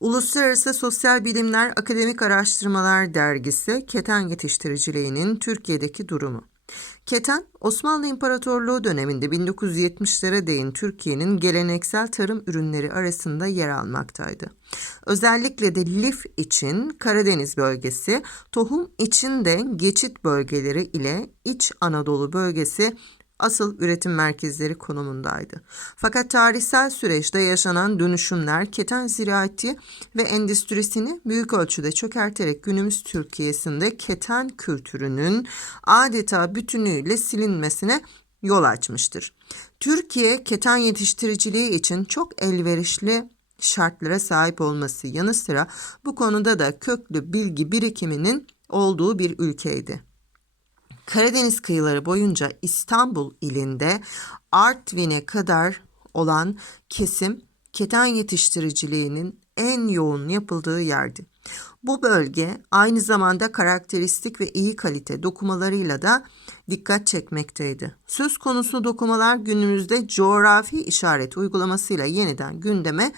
Uluslararası Sosyal Bilimler Akademik Araştırmalar Dergisi Keten Yetiştiriciliğinin Türkiye'deki durumu. Keten, Osmanlı İmparatorluğu döneminde 1970'lere değin Türkiye'nin geleneksel tarım ürünleri arasında yer almaktaydı. Özellikle de lif için Karadeniz bölgesi, tohum için de geçit bölgeleri ile İç Anadolu bölgesi asıl üretim merkezleri konumundaydı. Fakat tarihsel süreçte yaşanan dönüşümler keten ziraati ve endüstrisini büyük ölçüde çökerterek günümüz Türkiye'sinde keten kültürünün adeta bütünüyle silinmesine yol açmıştır. Türkiye keten yetiştiriciliği için çok elverişli şartlara sahip olması yanı sıra bu konuda da köklü bilgi birikiminin olduğu bir ülkeydi. Karadeniz kıyıları boyunca İstanbul ilinde Artvin'e kadar olan kesim keten yetiştiriciliğinin en yoğun yapıldığı yerdi. Bu bölge aynı zamanda karakteristik ve iyi kalite dokumalarıyla da dikkat çekmekteydi. Söz konusu dokumalar günümüzde coğrafi işaret uygulamasıyla yeniden gündeme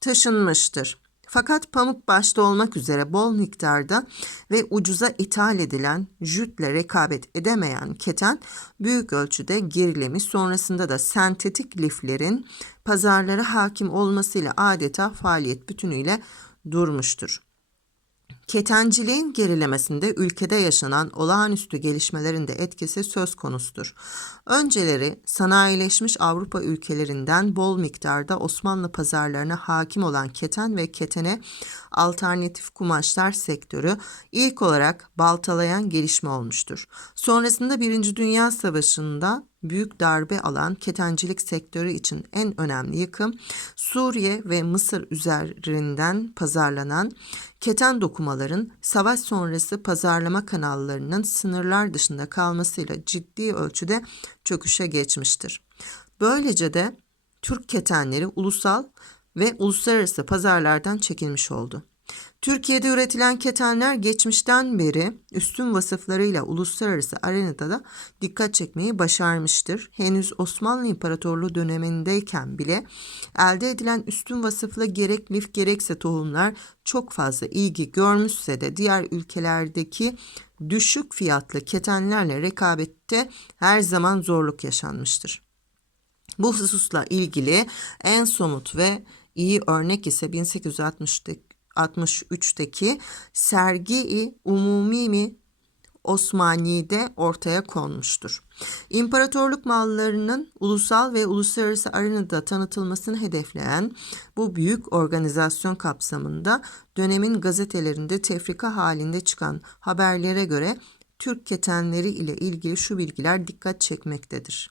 taşınmıştır. Fakat pamuk başta olmak üzere bol miktarda ve ucuza ithal edilen jütle rekabet edemeyen keten büyük ölçüde gerilemiş sonrasında da sentetik liflerin pazarlara hakim olmasıyla adeta faaliyet bütünüyle durmuştur. Ketenciliğin gerilemesinde ülkede yaşanan olağanüstü gelişmelerin de etkisi söz konusudur. Önceleri sanayileşmiş Avrupa ülkelerinden bol miktarda Osmanlı pazarlarına hakim olan keten ve ketene alternatif kumaşlar sektörü ilk olarak baltalayan gelişme olmuştur. Sonrasında Birinci Dünya Savaşı'nda büyük darbe alan ketencilik sektörü için en önemli yıkım Suriye ve Mısır üzerinden pazarlanan keten dokumaların savaş sonrası pazarlama kanallarının sınırlar dışında kalmasıyla ciddi ölçüde çöküşe geçmiştir. Böylece de Türk ketenleri ulusal ve uluslararası pazarlardan çekilmiş oldu. Türkiye'de üretilen ketenler geçmişten beri üstün vasıflarıyla uluslararası arenada da dikkat çekmeyi başarmıştır. Henüz Osmanlı İmparatorluğu dönemindeyken bile elde edilen üstün vasıfla gerek lif gerekse tohumlar çok fazla ilgi görmüşse de diğer ülkelerdeki düşük fiyatlı ketenlerle rekabette her zaman zorluk yaşanmıştır. Bu hususla ilgili en somut ve iyi örnek ise 1860'daki 63'teki Sergi-i Umumi mi Osmani'de ortaya konmuştur. İmparatorluk mallarının ulusal ve uluslararası arenada tanıtılmasını hedefleyen bu büyük organizasyon kapsamında dönemin gazetelerinde tefrika halinde çıkan haberlere göre Türk ketenleri ile ilgili şu bilgiler dikkat çekmektedir.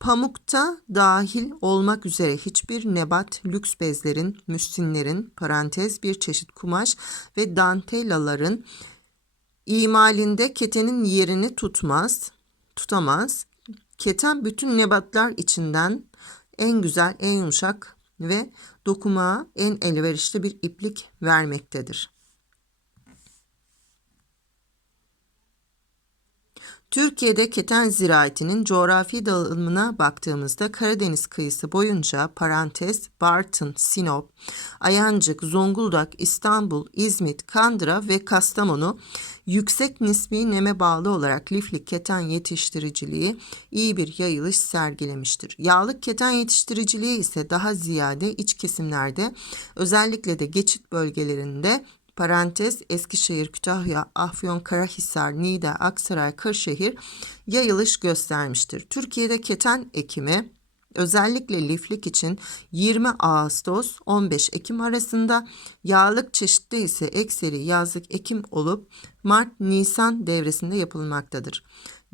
Pamukta dahil olmak üzere hiçbir nebat lüks bezlerin, müssinlerin, parantez bir çeşit kumaş ve dantellaların imalinde ketenin yerini tutmaz, tutamaz. Keten bütün nebatlar içinden en güzel, en yumuşak ve dokumağa en elverişli bir iplik vermektedir. Türkiye'de keten ziraatinin coğrafi dağılımına baktığımızda Karadeniz kıyısı boyunca parantez Bartın, Sinop, Ayancık, Zonguldak, İstanbul, İzmit, Kandıra ve Kastamonu yüksek nispi neme bağlı olarak liflik keten yetiştiriciliği iyi bir yayılış sergilemiştir. Yağlık keten yetiştiriciliği ise daha ziyade iç kesimlerde özellikle de geçit bölgelerinde parantez Eskişehir, Kütahya, Afyon, Karahisar, Niğde, Aksaray, Kırşehir yayılış göstermiştir. Türkiye'de keten ekimi özellikle liflik için 20 Ağustos 15 Ekim arasında yağlık çeşitte ise ekseri yazlık Ekim olup Mart-Nisan devresinde yapılmaktadır.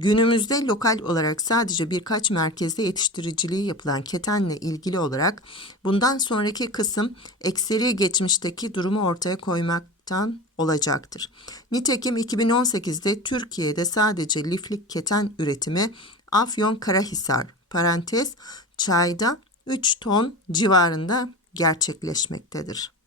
Günümüzde lokal olarak sadece birkaç merkezde yetiştiriciliği yapılan ketenle ilgili olarak bundan sonraki kısım ekseri geçmişteki durumu ortaya koymak tan olacaktır. Nitekim 2018'de Türkiye'de sadece liflik keten üretimi Afyon Karahisar parantez çayda 3 ton civarında gerçekleşmektedir.